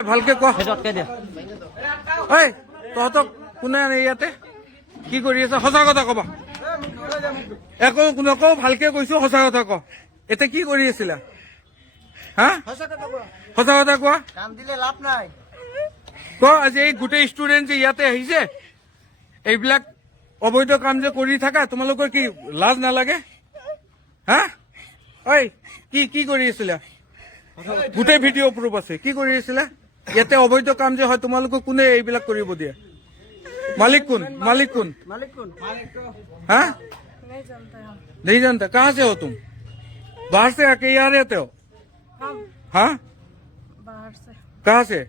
ভালকে ক ঐ তহঁতক কোনে আনে ইয়াতে কি কৰি আছে সঁচা কথা কবা একো নকওঁ ভালকে কৈছো সঁচা কথা ক এতিয়া কি কৰি আছিলা হা সঁচা কথা কোৱা ক আজি এই গোটেই ষ্টুডেণ্ট যে ইয়াতে আহিছে এইবিলাক অবৈধ কাম যে কৰি থাকা তোমালোকৰ কি লাজ নালাগে হা ঐ কি কি কৰি আছিলা গোটেই ভিডিঅ' প্ৰুফ আছে কি কৰি আছিলা ইয়াতে অবৈধ কাম যে হয় তোমালোকক কোনে এইবিলাক কৰিব দিয়ে मालिक कौन हाँ नहीं जानता कहाँ से हो तुम बाहर से आके यहाँ रहते हो हाँ बाहर से कहाँ से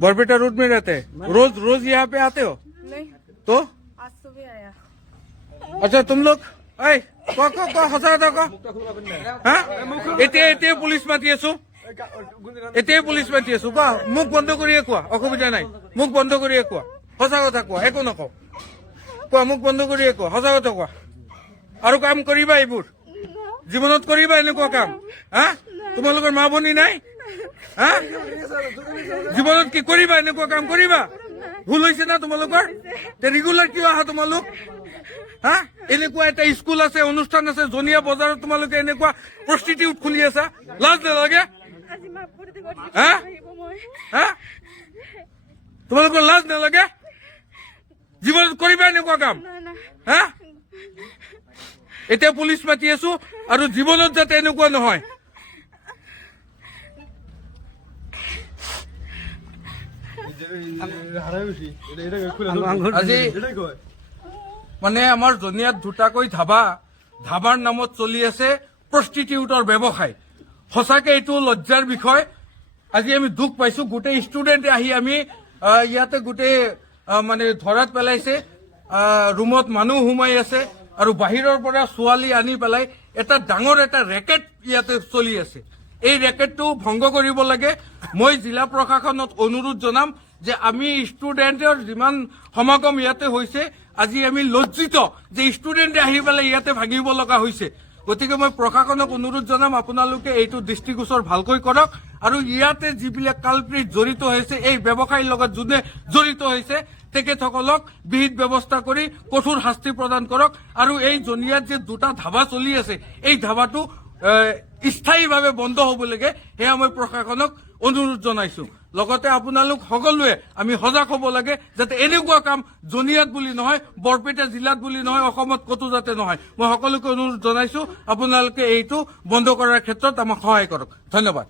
बरपेटा रोड में रहते हैं रोज रोज यहाँ पे आते हो नहीं तो आज सुबह आया अच्छा तुम लोग সঁচা কথা ক হা এতিয়া পুলিচ মাতি আছো এতিয়াই পুলিচ মাতি আছো কোৱা মুখ বন্ধ কৰিয়ে কোৱা অসুবিধা নাই মুখ বন্ধ কৰিয়ে কোৱা সঁচা কথা কোৱা একো নকওঁ কোৱা মুখ বন্ধ কৰিয়ে কোৱা সঁচা কথা কোৱা আৰু কাম কৰিবা এইবোৰ জীৱনত কৰিবা এনেকুৱা কাম হা তোমালোকৰ মা ভনী নাই হা জীৱনত কি কৰিবা এনেকুৱা কাম কৰিবা ভুল হৈছে না তোমালোকৰ ৰেগুলাৰ কিয় আহা তোমালোক হা এনেকুৱা এটা স্কুল আছে অনুষ্ঠান আছে জনিয়া বজাৰত তোমালোকে এনেকুৱা প্ৰস্টিটিউট খুলি আছা লাজ নালাগে হা হা তোমালোকৰ লাজ নালাগে জীৱনত কৰিবা এনেকুৱা কাম হা এতিয়া পুলিচ মাতি আছো আৰু জীৱনত যাতে এনেকুৱা নহয় আজি মানে আমাৰ জনিয়াত দুটাকৈ ধাবাৰ নামত চলি আছে প্ৰস্টিটিউটৰ ব্যৱসায় সঁচাকে এইটো লজ্জাৰ বিষয় আজি আমি দুখ পাইছো গোটেই ষ্টুডেণ্টে আহি আমি ইয়াতে গোটেই মানে ধৰাত পেলাইছে ৰুমত মানুহ সোমাই আছে আৰু বাহিৰৰ পৰা ছোৱালী আনি পেলাই এটা ডাঙৰ এটা ৰেকেট ইয়াতে চলি আছে এই ৰেকেটটো ভংগ কৰিব লাগে মই জিলা প্ৰশাসনত অনুৰোধ জনাম যে আমি ষ্টুডেণ্টৰ যিমান সমাগম ইয়াতে হৈছে আজি আমি লজ্জিত যে ষ্টুডেণ্টে আহি পেলাই ইয়াতে ভাঙিব লগা হৈছে গতিকে মই প্ৰশাসনক অনুৰোধ জনাম আপোনালোকে এইটো দৃষ্টিগোচৰ ভালকৈ কৰক আৰু ইয়াতে যিবিলাক কালপ্ৰিট জড়িত হৈছে এই ব্যৱসায়ৰ লগত যোনে জড়িত হৈছে তেখেতসকলক বিহিত ব্যৱস্থা কৰি কঠোৰ শাস্তি প্ৰদান কৰক আৰু এই জনিয়াত যে দুটা ধাবা চলি আছে এই ধাবাটো স্থায়ীভাৱে বন্ধ হ'ব লাগে সেয়া মই প্ৰশাসনক অনুৰোধ জনাইছো লগতে আপোনালোক সকলোৱে আমি সজাগ হ'ব লাগে যাতে এনেকুৱা কাম জনিয়াত বুলি নহয় বৰপেটা জিলাত বুলি নহয় অসমত কতো যাতে নহয় মই সকলোকে অনুৰোধ জনাইছো আপোনালোকে এইটো বন্ধ কৰাৰ ক্ষেত্ৰত আমাক সহায় কৰক ধন্যবাদ